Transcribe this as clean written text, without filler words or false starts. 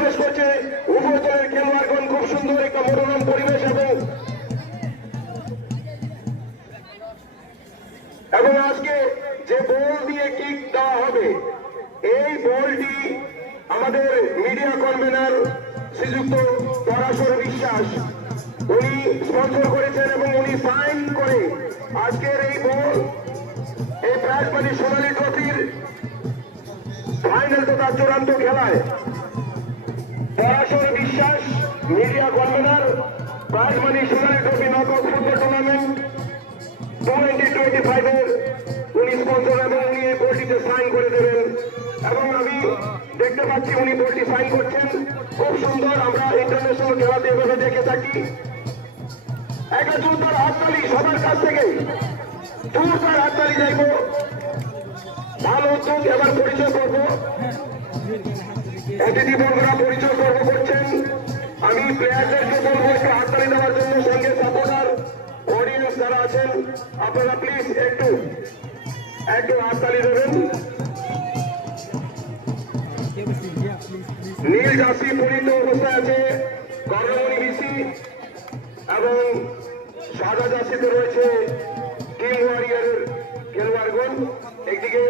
প্রবেশ করছে উভয় দলের খেলোয়াড়গণ। খুব সুন্দর একটা মনোরম পরিবেশ এবং আজকে যে বল দিয়ে কিক দেওয়া হবে এই বলটি আমাদের মিডিয়া কনভেনার শ্রীযুক্ত পরাশর বিশ্বাস উনি স্পন্সর করেছেন এবং উনি সাইন করে আজকের এই বল এই প্রাইজমানি সোনালী ট্রফির ফাইনাল তথা চূড়ান্ত খেলায় পরাশর বিশ্বাস মিডিয়া কনভেনার প্রাইজমানি সোনালী ট্রফি নকআউট ফুটবল টুর্নামেন্ট 2025 এর উনি স্পন্সর এবং উনি এই বলটিতে সাইন করে দেবেন এবং আমি দেখতে পাচ্ছি উনি বলটি সাইন করছেন। খুব সুন্দর, আমরা ইন্টারন্যাশনাল খেলাতে এভাবে দেখে থাকি। একটা জোরদার হাততালি সবার কাছ থেকে, জোরদার হাততালি চাইব। ভালো উদ্যোগ। এবার পরিচয় করব, অতিথি বর্গরা পরিচয় পর্ব করছেন। আমি প্লেয়ারদেরকে বলবো একটু হাততালি দেওয়ার জন্য, সঙ্গে সাপোর্টার অডিয়েন্স যারা আছেন আপনারা প্লিজ একটু হাততালি দেবেন। নীল জার্সি পরিহিত অবস্থায় আছে কর্ণমণি বিসি এবং সাদা জার্সিতে রয়েছে টিম ওয়ারিয়ারের খেলোয়াড়গণ। একদিকে